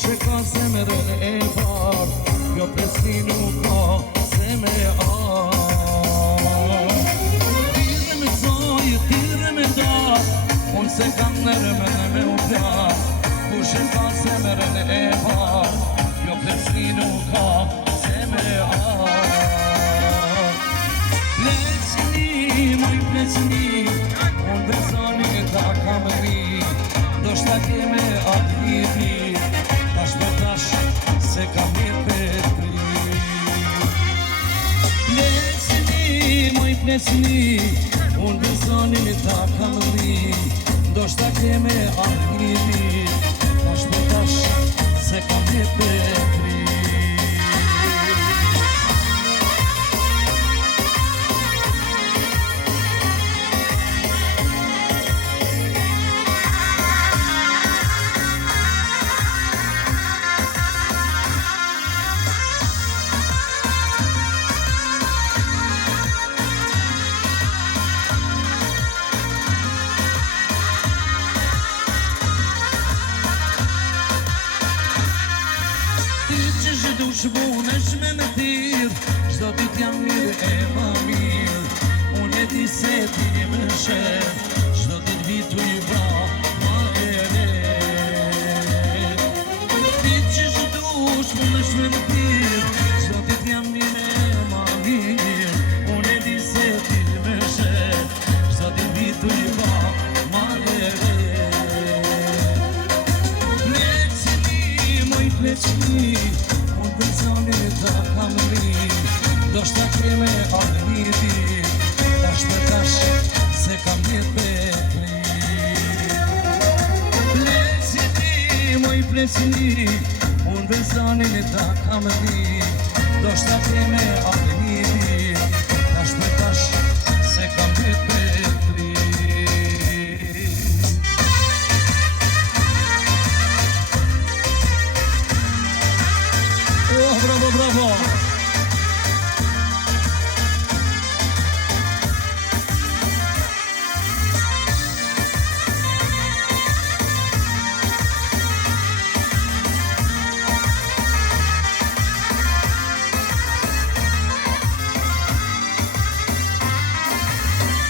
Kush e ka zemrën e bardh, jo presni nuk ka se me ardh. Tire me zoj, tire me dar, unë se kam nërmën me u pjar. Kush e ka zemrën e bardh, jo presni nuk ka se me ardh. Pleqni, moj pleqni, unë besoni ta kam ri, do shta keme atë tash për tash se kam jetë petri. Pleqni, moj pleqni, unë besoni ta kam ri, do shta keme atë tash për tash se kam jetë petri. Shbunesh me më thirë, qdo dit jam mirë e më mirë. Unë e ti se ti më shërë, qdo dit vitu i ba ma e re. Ti që shbunesh me më thirë, qdo dit jam mirë e më mirë. Unë e ti se ti më shërë, qdo dit vitu i ba ma e re. Pleqni, moj pleqni, besoni ta kam ri, do shta keme agniti, tash për tash se kam jetë petri. Pleqni, moj pleqni, unë besoni ta kam ri, do shta keme agniti, tash për tash se kam jetë petri. Bravo, bravo!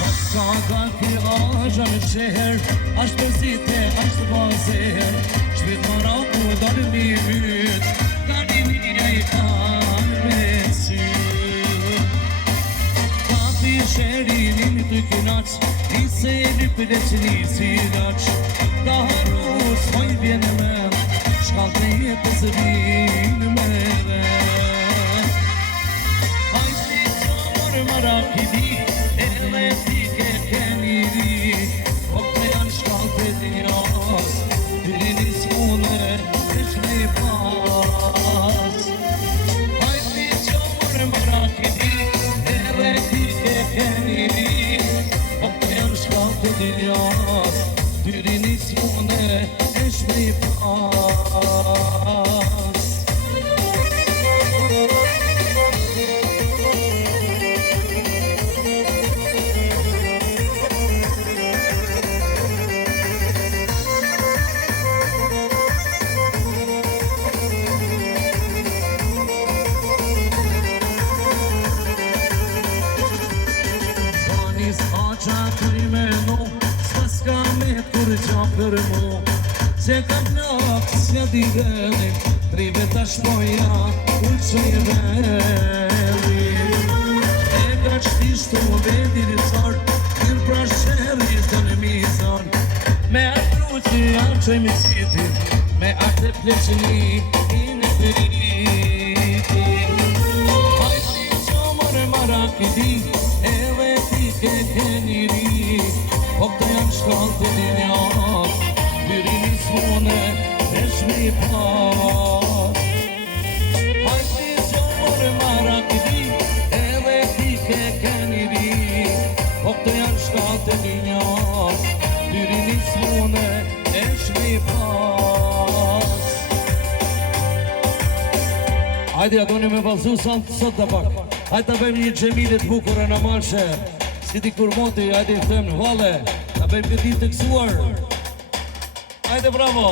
Paska gati aja në shëher, ashtë përzite, ashtë bazer, shpit maraku dalë një vyt, Sherinim të kënaq, nise një pleqni si daq. Ka harus, moj vjen me, shkall të jetës vinë me dhe. Hajti qamër marakidi, e dhe ti ke keni ri, o të janë shkall të dinjas, dyrini s'mune, e shme i pas. Hajti qamër marakidi, e dhe ti ke keni ri, o të janë shkall të dinjas, dyrini s'mune, e shme i pas. Për mu, që kam nak s'ja di gëllim, trive tash poja ullë që i veli. E ka qështishtu vedi në qartë, kërë pra shëri të në mizan, me atru që janë që i misitin, me atë e pleqni i në përiti. Hajti që mërë marakiti, e dhe ti ke keni ri, o të janë shkall të dinjas, dyrini s'mune, e shme i pas. Hajti që mërë marakiti, e dhe ti ke keni ri, o të janë shkall të dinjas, dyrini s'mune, e shme i pas. Hajde, adoni me valsu sot të pak. Hajde të bëjmë një gjemilit bukura në malshe. Si ti kur moti, hajde i them në vale. Ta bëjmë këtë ditë të kësuar. Hajde, bravo!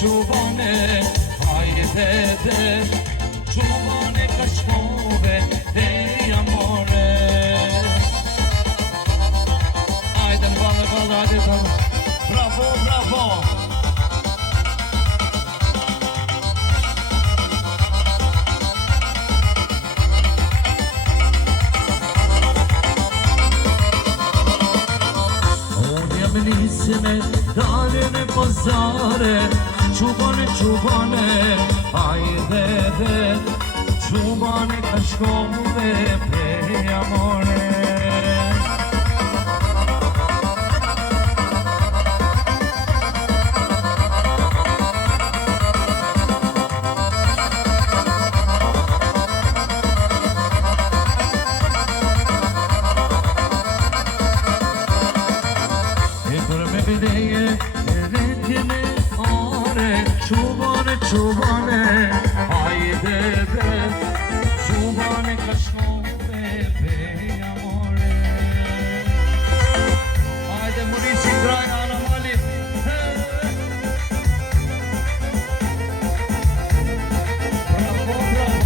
Çubane, haydi de Çubane kaçkove, hey amore. Haydi bala hadi bala. Bravo, bravo. Benissime, daline pazare, çubane çubane, haydi de, çubane kaşkove, pe amore. Çubane, haydi de, çubane kaşkove, pe amore. Haydi Murici, Ibrahim, Anam Ali. Bravo, bravo.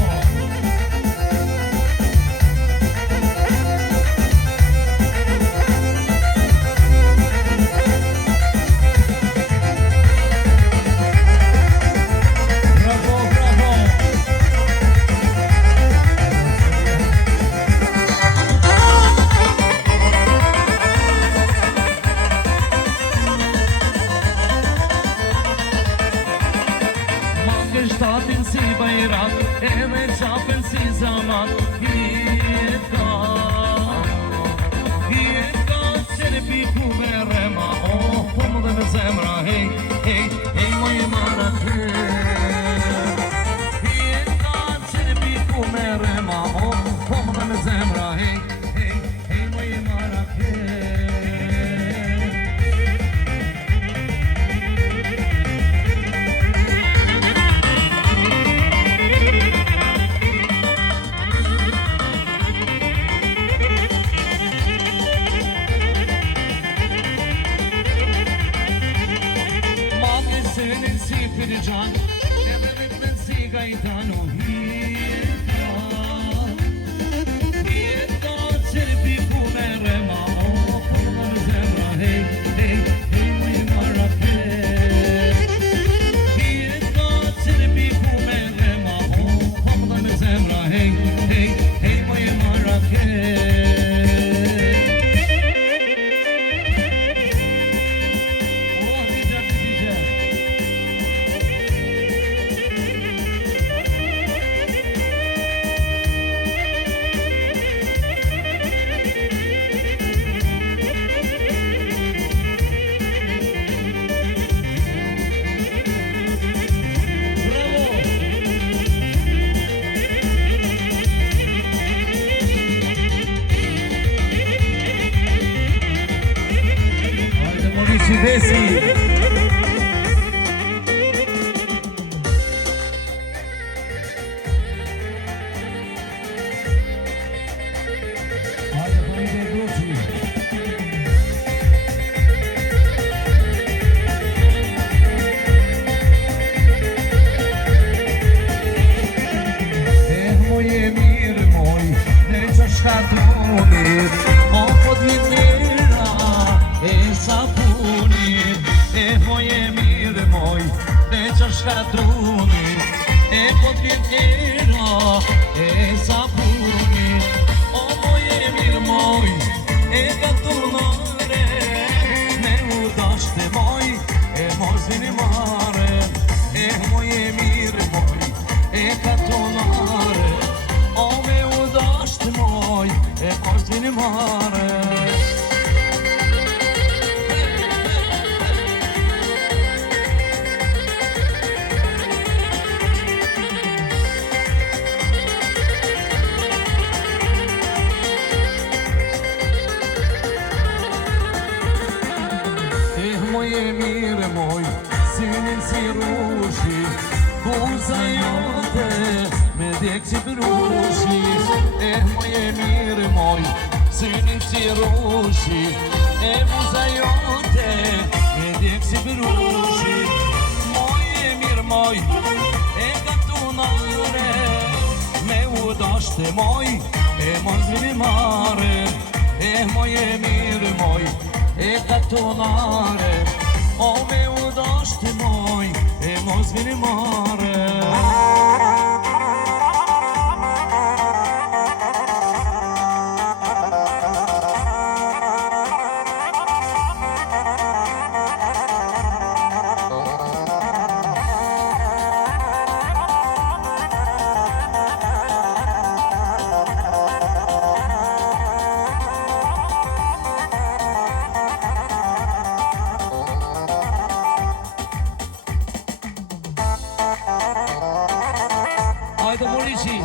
Shtatin si bajrak, e me qapin si zaman. Jeta, qene piku me rema. Oh, po më dhe me zemra, hej, hej, hej, moj marake. Jeta, qene piku me rema. Oh, po më dhe me zemra, hej, hej, hej, moj marake. Can, edhe ripën si gajtano. Hita, qëri piku me rema. Oh, po më dhe zemra, hej, hej, hej, moj marake. Hita, qëri piku me rema. Oh, po më dhe zemra, hej, hej, hej, moj marake. Desi. Moje mirë moj, ne që shkatroni, o po t'vitera, e sapunit. Moje mirë moj, ne që shkatroni, e po t'vitera, e sapunit. O moje mirë moj, e katunare, me u dashte moj, e mozini mare. E moje mirë moj, e katunare, o me u dashte moj, e mozini mare. Moje mirë moj, synin si rushi, buza jote me djek si brushi. Moje mirë moj, synin si rushi, buza jote me djek si brushi. Moje moj, e katunare, me u dashte moj, e mos vini mare, e moj e mirë moj, e katunare, o me u dashte moj, e mos vini mare. Hajde Morici,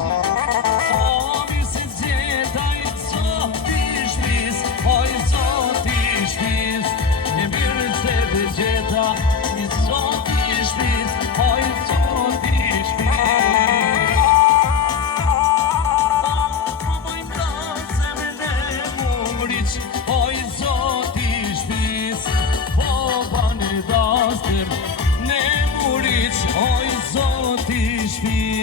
o mirë se gjeta i zoti shpis, o i zoti shpis, e mirë se gjeta i zoti shpis, o i zoti shpis. Po moj brace me ne Moric, o i zoti shpis, po bane dastem, ne Moric, o i zoti shpis.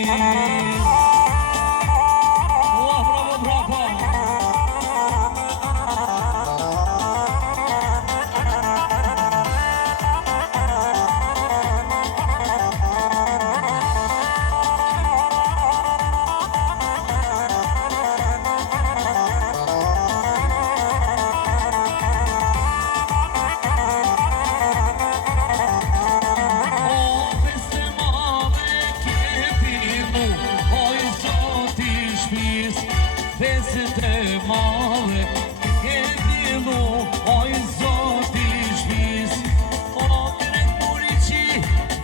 Fesit e male, e dilu, oj zoti shpis, o direk Morici,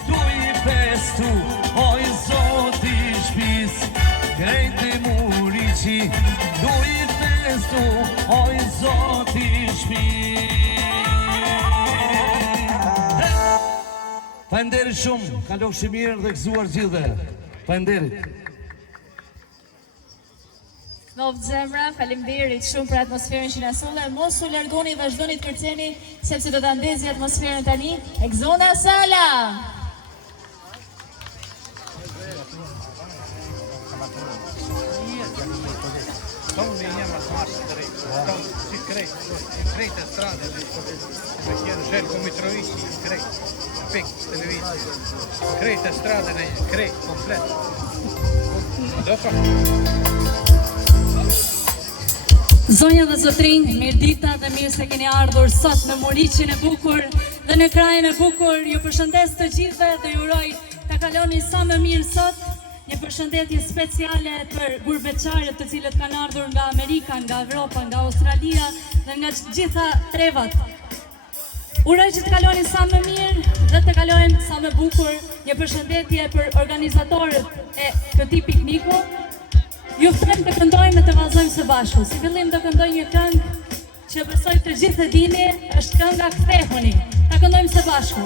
tu i festu, oj zoti shpis, grejti Morici, tu i festu, oj zoti shpis. Falenderit shumë, kalofshi mirë dhe gëzuar gjithë. Falenderit. Novë zemra, faleminderit shumë për atmosferën që na solle. Mos u largoni, vazhdoni të kërceni, sepse do ta ndezi atmosferën tani Exona Sala. Tonë një njëma të marë të drejtë, tonë si krejtë e strade, me kjerë Željko Mitrovici, krejtë, pik, televizija, krejtë e strade në krejtë, komplet. Dopa. Zonja dhe zotrin, mirë dita dhe mirë se keni ardhur sot në Moricin e bukur dhe në krajin e bukur. Ju përshëndes të gjithëve dhe ju uroj ta kaloni sa më mirë sot. Një përshëndetje speciale për burbeqarët të cilët kanë ardhur nga Amerika, nga Evropa, nga Australia dhe nga gjitha trevat. Uroj që të kaloni sa më mirë dhe të kalojnë sa më bukur. Një përshëndetje për organizatorët e këtij pikniku. Ju ftoj të këndojmë dhe të vallëzojmë së bashku. Si fillim do këndoj një këngë që besoj të gjithë e dini, është kënga Kthehuni. Ta këndojmë së bashku.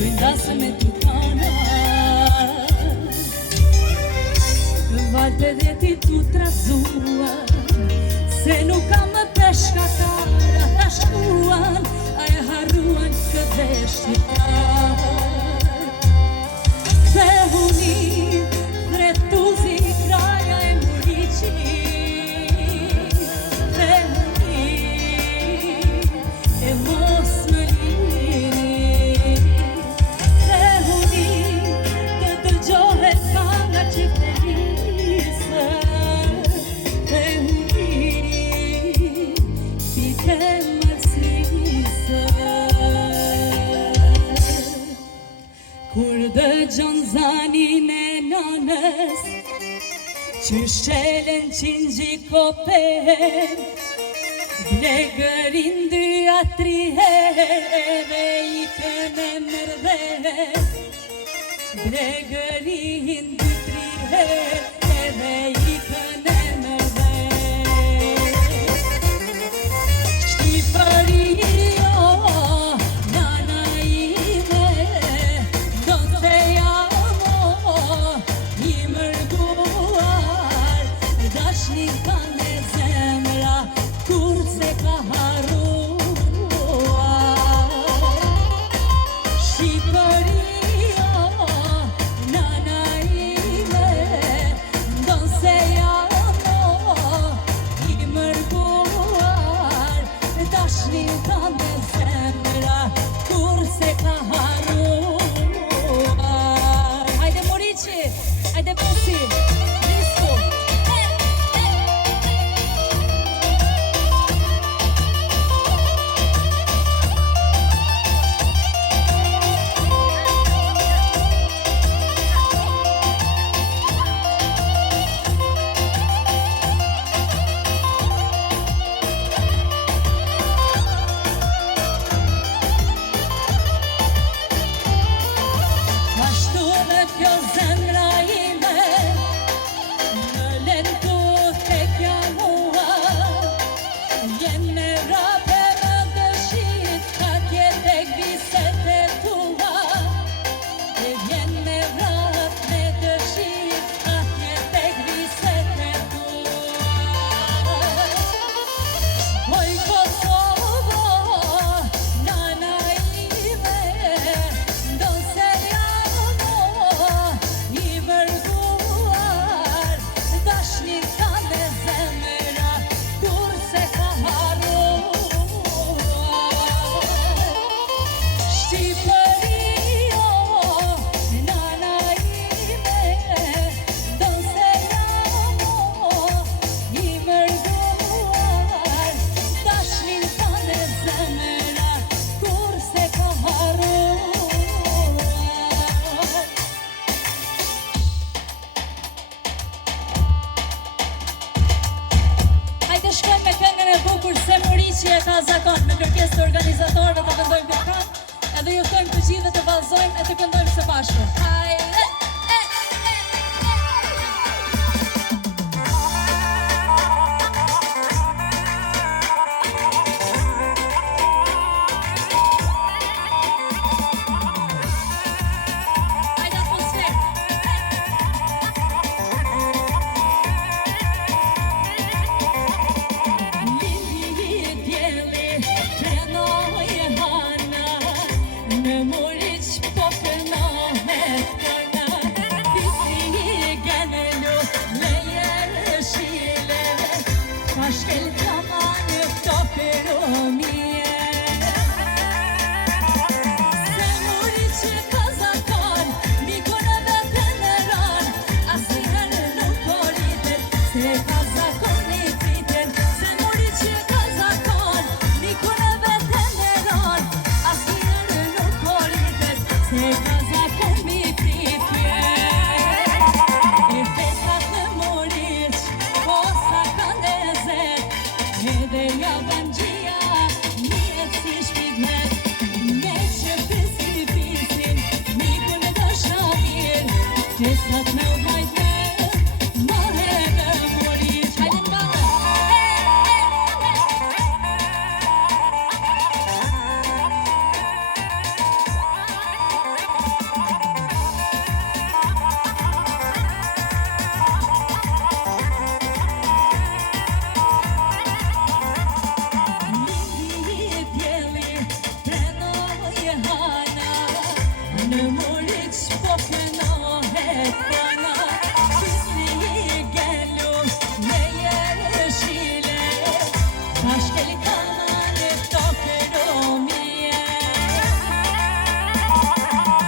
Dujndasë me tukana Valte dhe ti tu trazua Se nuk kam më peshkatara Ta shkuan, a e harruan këtë shqiptar Se huni, dretuzi kraja e muriqi Se huni, e mos më lini Se huni, të dëgjohet ka nga qiftelisë Se huni, pite mërsisë Kur dëgjon zanin e nanës Që shelen qinxhi kopen Blegërin dy a tri herë I këne mërdhe Blegërin dy tri herë I këne mërdhe Shqipëria nana ime I mërguar Dashnin ka në zemra Kur se ka harruar Shqipëria nana ime Ndon se jamo I mërguar Dashnin ka në zemra Kur se ka harruar Hajde Moriqi, hajde Pusi, disco Ashtu në kjo zemra ime Më lentu tek jam mua Jem me rape më dëshit Atje tek viset e tua E vjen me rap me dëshit Atje tek viset e tua Oj Kosovo, nana ime Ndon se I mërguar Dashnin ka me zemra Kur se ka harruar Shqipëria nana ime Ndon se jamo I mërguar Dashnin ka me zemra Kur se ka harruar Hajde shkojmë me këngën e bukur Se Moriqi e ka zakon Me kërkesë të organizatorëve të këndojmë kërkan Edhe ju thojmë të gjithë të vallëzojmë E të këndojmë së bashku Hajde Hajde atmosferë Lili djeli prenoj hana Në Moriq po prenohet kona Fitri genelu me jere shile Ka shkel kamane këto piromie Se Moriq e ka zakon Mikoneve të nëran Asnjëherë nuk koritet Se ka zakon i pritet Se Moriq e ka zakon Mikoneve të nëran Asnjëherë nuk koritet Se ka zakon mi pritet E festat në Moriq Po sa kanë e zet Edhe ja bangjia Njët si shpigmet Me që pisi pisin Mikun e dëshamir Festat me u bajt me Ma edhe Moriq Hajde në ballë Në Moriç po kënohet pana, Bisni I gelu me jeshile, Taşkeli kanale tokeromiye.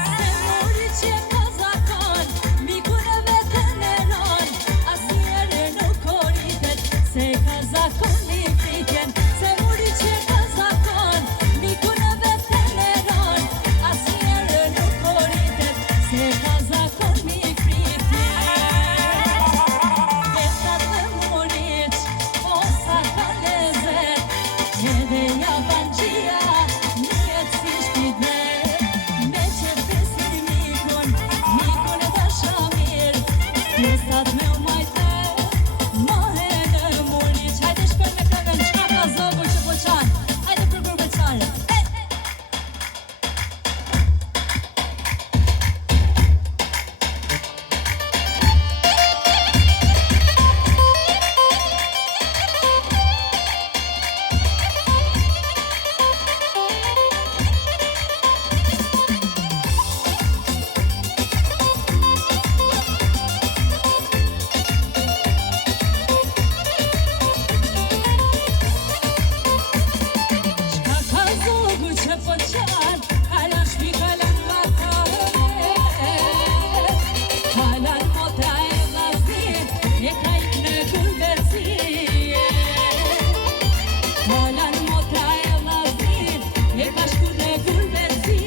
Se Moriç'e kazakon, mikune me teneron, asnjëre nuk oritet, se kazakon I priken. Se Moriç'e kazakon, mikune me teneron, asnjëre nuk oritet, se kazakon I priken. Festat në Moriç, o sa ka lezet, edhe jabanxhia njihet si shpirtvet. Me qepesi mikun e dashamir, festat me u majtet, mahe në Moriç. Hajde shkojmë me këngën Çka ka zogu që po qan. Hajde për grupet qare. Çka ka zogu që po qan, kalan shpi kalan vakare, kalan motra e vllaznie, e ka ik në gulbërcie. Kalan motra e vllaznie, e ka shku në gulbërcie.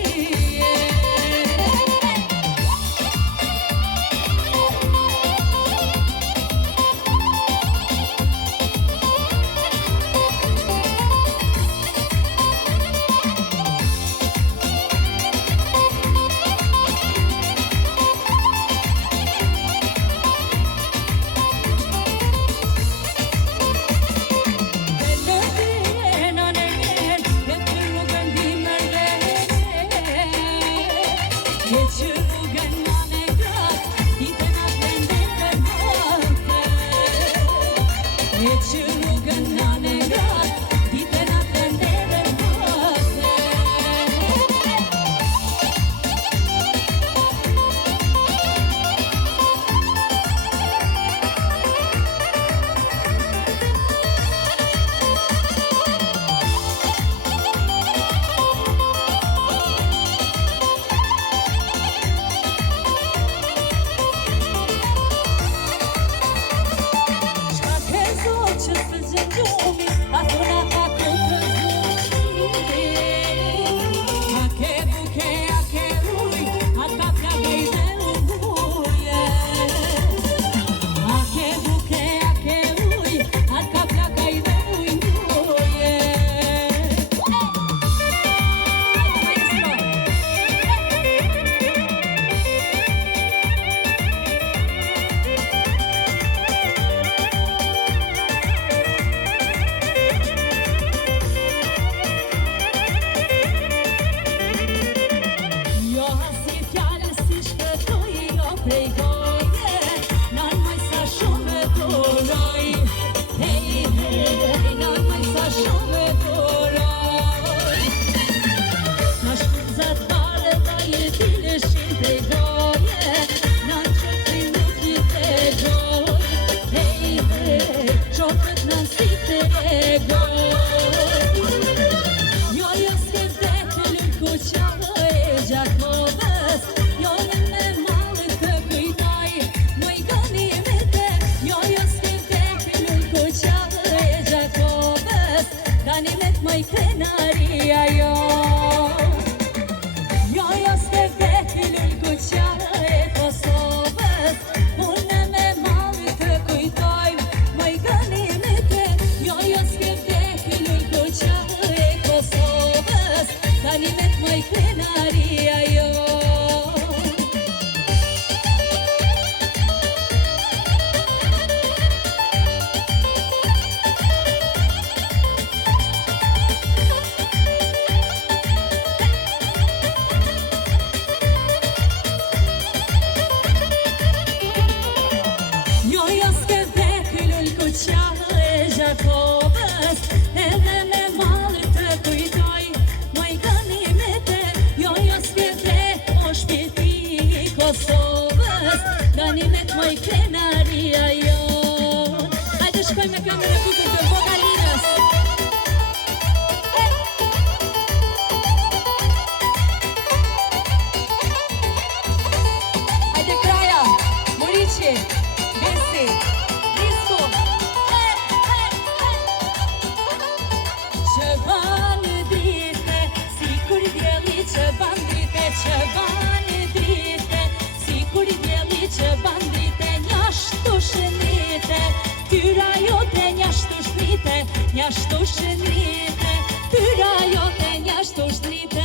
Çka ke zog që s'pëlqen gjumi, ato na ka kompozumi. A ke buke, a ke uj, atë ka plagë dhe ujë. A ke buke, a ke uj, atë ka plagë dhe ujë. Jo hasi fjallë si shkëtoj, jo prej goje, nan maj sa shumë duroj. Hej, hej, nan maj sa shumë duroj. Sa shkuzat pare da jetileshin prej goje, nan qëtri nuk I tegoj. Hej, hej, qotët nan si tegoj. Jo s'ke vete lërku qavë e Gjakovës, jo në me malë të kujtoj, moj gani me te. Jo s'ke vete lërku qavë e Gjakovës, gani me t'moj krenaria jo. Jo s'ke vete lërku qavë e Kosovës, unë me malë të kujtoj, moj gani me te. Jo s'ke vete lërku qavë e Kosovës, gani me t'moj krenaria jo. edhe me malë të kujtoj, moj gani me te, jo s'ke oj krenaria jon. Hajde shkojmë me këngën e bukur të Vogalinës. Hajde kraja, Muriqi, Besi, Disko. Që banë drite, si kur djeli që banë drite, që banë drite, si kur djeli që banë drite, njashtu shënite, tyra jote njashtu shnite, njashtu shënite, tyra jote njashtu shnite.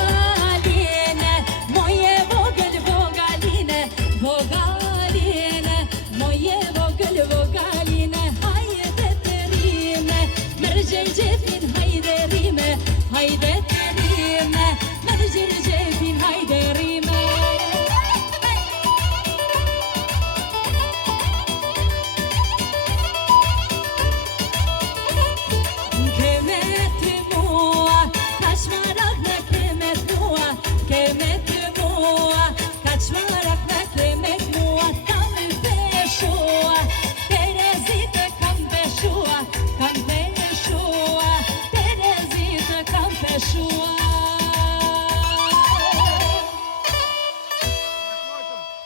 Vogaline, moje vogël vogaline, vogaline, moje vogël vogaline, hajde të rime, mërgjej gjepin hajde rime, hajde të rime, mërgjej gjepin hajde rime. Kemet mua, kaçmarak me kemet mua, kemet mua, kaçmarak me kemet mua, kam peshua, Terezite kam peshua, Terezite kam peshua.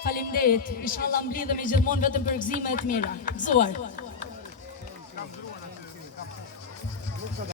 Faleminderit, inshallah mblidhemi gjithmonë vetëm për gëzime të mira. Gëzuar.